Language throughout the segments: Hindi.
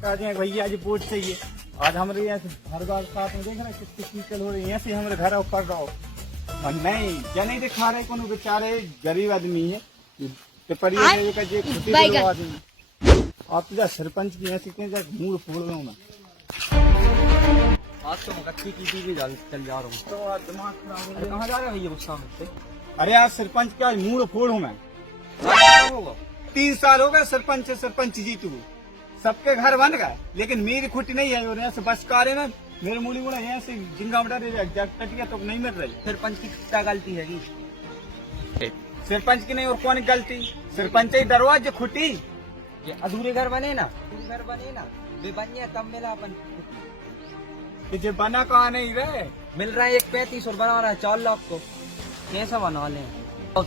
आज यहाँ भैया आज वोट चाहिए। आज हमारे यहाँ से हर बार साथ में देख रहे कितनी कीचड़ हो रही है, यहाँ से हमारे घर ऊपर रहो और नहीं क्या नहीं दिखा रहे कोनो बेचारे गरीब आदमी है आदमी। आप तो सरपंच की ऐसी मूड फोड़ रहा हूँ मैं। आज तो अच्छी की भी चल जा रहा हूँ तो आज दिमाग खराब हो कहाँ जा रहे हो भैया गुस्सा में? अरे आज सरपंच का मूड फोड़ हूँ मैं। 3 साल हो गए सरपंच से सरपंच जीतू, सबके घर बन गए लेकिन मेरी खुटी नहीं है। और यहाँ से बस का रहे ना मेरे मूली मुड़ा यहाँ से जिंगा बटा टटिया तो नहीं मिल रही। सरपंच की क्या गलती है? सरपंच की नहीं और कौन गलती? सरपंच ही डरवा जो खुटी। ये अधूरे घर बने ना, घर बने ना, वे बनिए तब मिला अपन। जो बना कहाँ नहीं रहे, मिल रहा है 1.35 और बना रहा है 4 लाख को। कैसा बना ले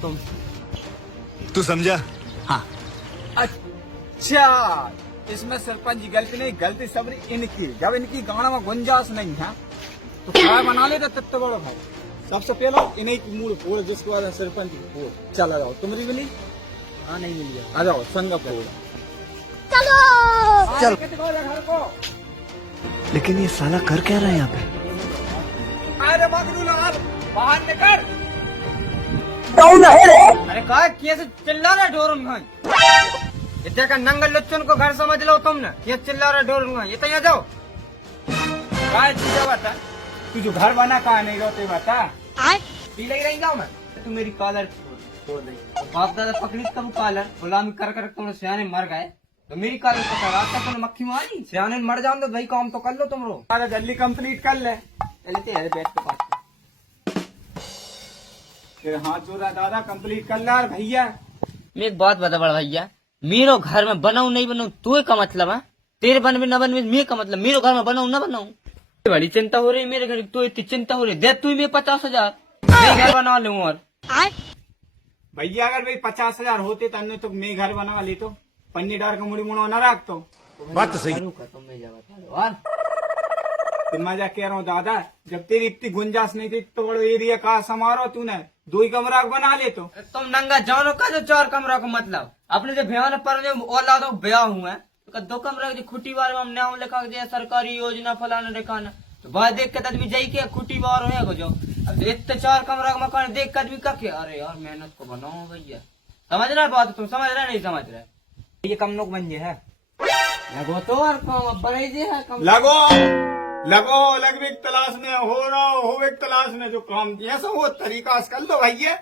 तुम? तू समझा? हाँ। अच्छा इसमें सरपंच की गलती नहीं, गलती सब इनकी। जब इनकी गाना में गुंजाइश नहीं है तो क्या बना ले तब तो बड़ो भाई। सबसे पहले इन्हीं की मूड फोड़, जिसके बाद सरपंच की फोड़। चला जाओ तुम्हारी मिली? हाँ नहीं मिली। आ जाओ संग फोड़ चलो चल घर को। लेकिन ये साला कर क्या रहा है यहाँ पे? अरे मगरू लाल बाहर निकल। अरे कहा कैसे चिल्ला रहा ढोरुन भाई? इतने का नंगल लुच्चन को घर समझ लो तुमने। ये चिल्ला रहा ढोरुन भाई, ये तो यहाँ जाओ। काय चीजें बता, तू जो घर बना कहा नहीं रोते बता। पी लग रही जाओ मैं। तू मेरी कॉलर छोड़ दे। बाप दादा पकड़ी तब कॉलर गुलामी कर कर तुम सियाने मर गए तो मेरी कॉलर पकड़ रात तक तुमने मक्खी मारी। सियाने मर जाओ तो भाई काम तो कर लो तुम लोग। अरे जल्दी कंप्लीट कर ले। चलते हैं बैठ के पास। फिर हाथ जोड़ा दादा कंप्लीट कर ला भैया। मैं एक बात बता बड़ा भैया, मेरो घर में बनाऊ नहीं बनाऊ तू का मतलब है? तेरे बन में न बन में मैं का मतलब? मेरो घर में बनाऊ न बनाऊ बड़ी चिंता हो रही मेरे घर। तो इतनी चिंता हो रही दे तू मैं 50,000 घर बना लूँ। और भैया अगर भाई 50,000 होते तन्ने तो मैं घर बना ली तो पन्नी डार का मुड़ी मुड़ा न रख तो बात तो सही। तो मजा कह रहा हूँ दादा, जब तेरी इतनी गुंजाइश नहीं थी तो बड़ो एरिया कहा समारो तूने 2 कमरा बना ले तो। तुम नंगा जानो का जो 4 कमरा को मतलब अपने जो भैया पर औलादों ब्याह हुआ है तो 2 कमरा की खुटी बार में नाम लिखा दिया सरकारी योजना फलाना दिखाना तो बात देख के आदमी जाई के खुटी बार हो जो। अब इतने 4 कमरा का मकान देख के आदमी का क्या? अरे यार मेहनत को बनाओ भैया। समझ रहा बात? तुम समझ रहे नहीं समझ रहे? ये कम लोग बन है लगो तो और कम बनाई दे है कम लगो लगो लगवे तलाश में हो रहा हो एक तलाश में जो काम ऐसा वो तरीका कर लो भैया।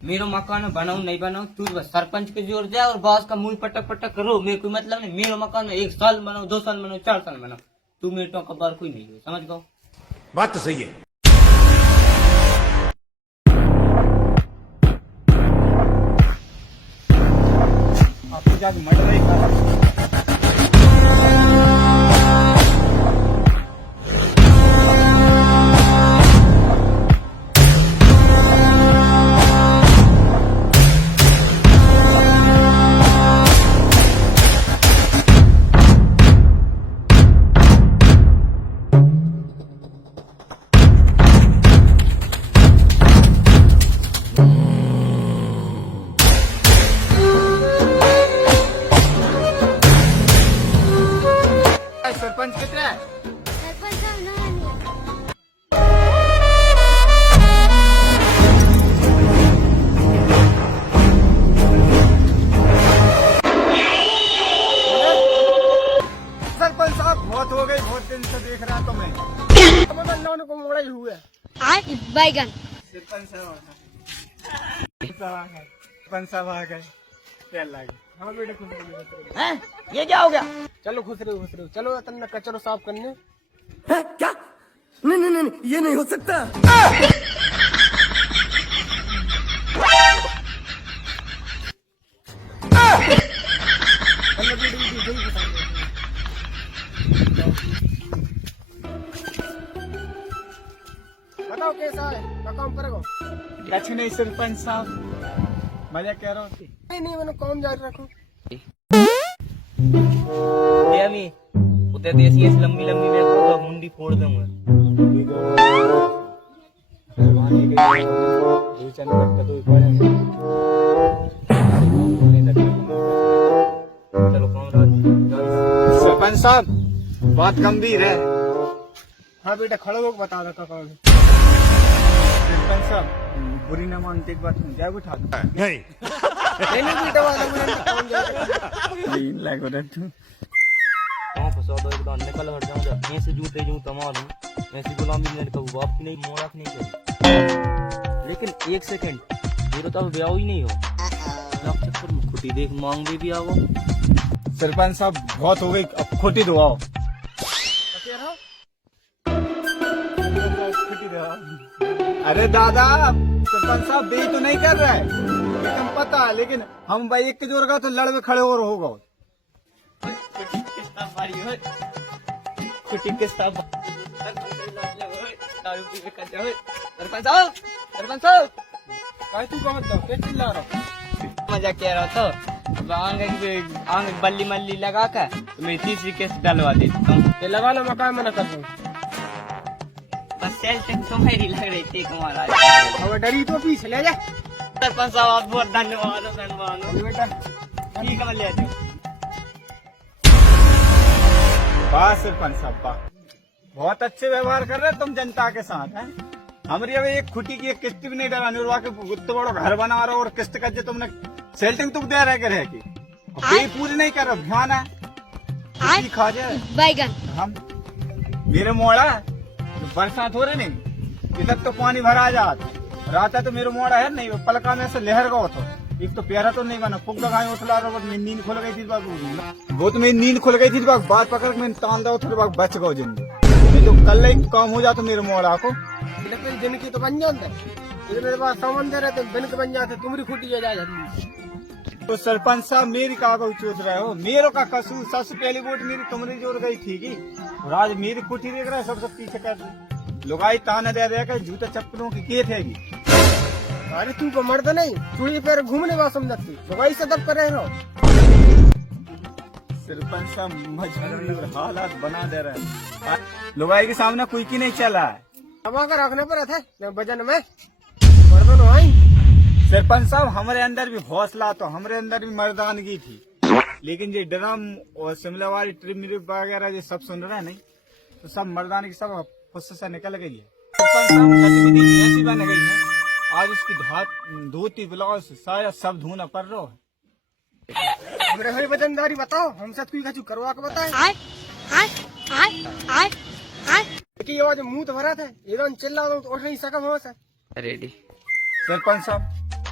मेरो मकान बनाऊ नहीं बनाऊ तू बस सरपंच के जोर जाए और बॉस का मुंह पटक पटक करो। मेरे कोई मतलब नहीं। मेरो मकान 1 साल बनाओ 2 साल बनाओ 4 साल बनाओ तू मेरे तो कबार कोई नहीं हो। समझ गो? बात तो सही है। आपको जाके मर रही सरपंच कितना है? सरपंच साहब ना सरपंच साहब बहुत हो गई, बहुत दिन से देख रहा तो मैं को मोड़ा ही हुआ। बैगन सरपंच साहब आ गए। क्या लगे हाँ बेटा खुश हैं? ये क्या हो गया? चलो खुश रहो चलो तन्ने कचरो साफ करने। क्या? नहीं नहीं नहीं ये नहीं हो सकता। बताओ कैसा है क्या काम करेगा? कुछ नहीं सरपंच साहब मजा कह रहा हूँ। नहीं मैंने काम जारी रखो। उतरे तो ऐसी लंबी लंबी मैं मुंडी फोड़ दूंगा। सरपंच सरपंच साहब बात गंभीर है। हाँ बेटा खड़ो हो बता दो कौन है। सरपंच साहब बुरी न मानते एक बात जाए उठा दो। नहीं नहीं बेटा वाला कौन जाएगा। तीन लाख हो रहा तू। कहाँ फंसा दो एकदम निकल हट जाऊँ जा ऐसे जूते जूँ तमाम ऐसी गुलामी मैंने कभी बाप की नहीं मोड़ा की नहीं करी। लेकिन एक सेकंड मेरे तो अब ब्याह ही नहीं हो लाख चक्कर में खुटी देख मांग भी आओ। सरपंच साहब बहुत हो गई अब खोटी दुआओ। अरे दादा सरपंच साहब बे तो नहीं कर रहा है एकदम पता है, लेकिन हम भाई एक के जोर का तो लड़ में खड़े और होगा। खुटी किस्ता दारू पी के कर जाओ। सरपंच साहब काय तू कौन दो क्या चिल्ला रहा मजा कह रहा था आंग बल्ली मल्ली लगा कर तो मैं तीसरी केस डलवा देता हूँ। ये लगा लो मकान मना कर दूं। बस सेल टैक्स तो मेरी लग रही थी महाराज। अब डरी तो पीछ ले जा सरपंच साहब आप बहुत धन्यवाद हो बेटा। ठीक है मैं ले जाऊँ। वाह सरपंच साहब वाह, बहुत अच्छे व्यवहार कर रहे तुम जनता के साथ हैं। हमारी अब एक खुटी की एक किस्त भी नहीं डरानी और वाकई इतना बड़ा घर बना रहा और किस्त का जो तुमने सेल्टिंग तुम दे रहे रहे की ये पूरी नहीं कर रहे ध्यान है किसी खा जाए बैगन हम मेरे मोड़ा जो बरसात हो रही नहीं इधर तो पानी भरा जाता रात है तो मेरे मोड़ा है नहीं पलका में से लहर गो तो एक तो प्यारा तो नहीं बना पुग गाय उठला रहा मेरी नींद खुल गई थी वो तो मेरी नींद खुल गई थी बात पकड़ के मैंने तान दो थोड़ी बात बच गो जिंदगी तो कल ही काम हो जाता मेरे मोड़ा को लेकिन दिन की तो बन जाते ये मेरे पास समंदर है तो दिन के बन जाते तुम्हारी खुटी हो जाती। तो सरपंच साहब मेरी कागज सोच रहे हो मेरे का कसूर सबसे पहली वोट मेरी तुम्हारी जोड़ गई थी की और आज मेरी कुटी देख रहा है सबसे पीछे कर लुगाई ताना दे देगा जूता चप्पलों की के थेगी। अरे तू को मर्द नहीं चूड़ी पैर घूमने बात समझती लुगाई से दब कर रहे हो। सरपंच साहब मजबूर हालात बना दे रहे हैं लुगाई के सामने कोई की नहीं चला है। अब आकर रखने पर थे वजन में मर्दन आई। सरपंच साहब हमारे अंदर भी हौसला तो हमारे अंदर भी मर्दानगी थी लेकिन ये ड्रम और शिमला वाली ट्रिप वगैरह जो सब सुन रहे हैं नहीं तो सब मर्दानगी सब खुद से निकल गई है। सरपंच साहब गतिविधि ऐसी बन गई है आज उसकी धोती ब्लाउज साया सब धोना पड़ रहा है। हमरे हुई वजनदारी बताओ हमसे कोई कछु करवा के बताए आय आय आय आय आय कि आवाज मुंह तो भरा था एकदम चिल्ला दो तो उठ नहीं सका वहां से। रेडी सरपंच साहब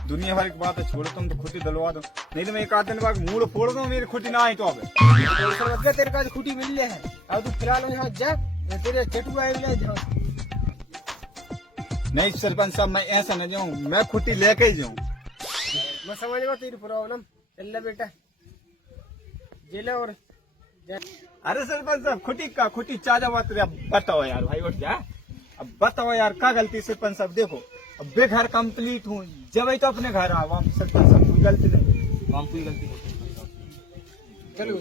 दुनिया भर की बात है छोड़ो तुम तो खुद ही दलवा दो नहीं तो मैं एक आध दिन बाद मूड फोड़ दो मेरी खुटी ना आई तो अब समझ गया तेरे पास खुटी मिल है अब तू फिलहाल यहाँ जा मैं तेरे चटू आए ले जाऊँ। नहीं सरपंच साहब मैं ऐसा न जाऊँ मैं खुटी लेके ही जाऊँ। मैं समझ गया तेरी प्रॉब्लम चल बेटा जेल और अरे सरपंच साहब खुटी चाचा बात अब बताओ यार भाई उठ जा अब बताओ यार क्या गलती सरपंच साहब देखो अब बेघर कंप्लीट हूँ जब ही तो अपने घर आ वहाँ सरपंच साहब कोई गलती नहीं वहाँ कोई गलती नहीं। चलो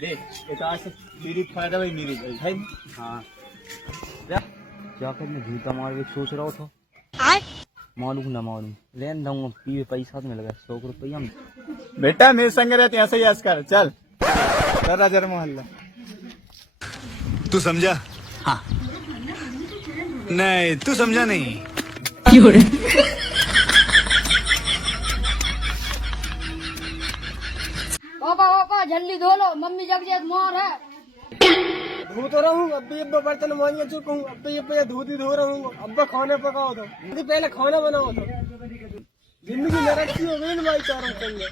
देख ये तो आज से तेरी फायदा भाई मेरी भाई हाँ क्या कर मैं जूता मार के सोच रहा था आय मालूम ना मालूम लेन दूंगा पीवे पैसा तो मिल गया 100 रुपया में। बेटा मेरे संग रहते ऐसे ही ऐसा कर चल राजर मोहल्ला तू समझा हाँ नहीं तू समझा नहीं पापा जल्दी धो लो मम्मी जग जाए मार है। धो तो रहूँ अब भी अब्बा बर्तन मांझ चुका हूँ अब भी धोती धो रहूँ अब्बा खाने पकाओ तो पहले खाना बनाओ तो जिंदगी नरक की हो गई ना भाई चारों चाहिए।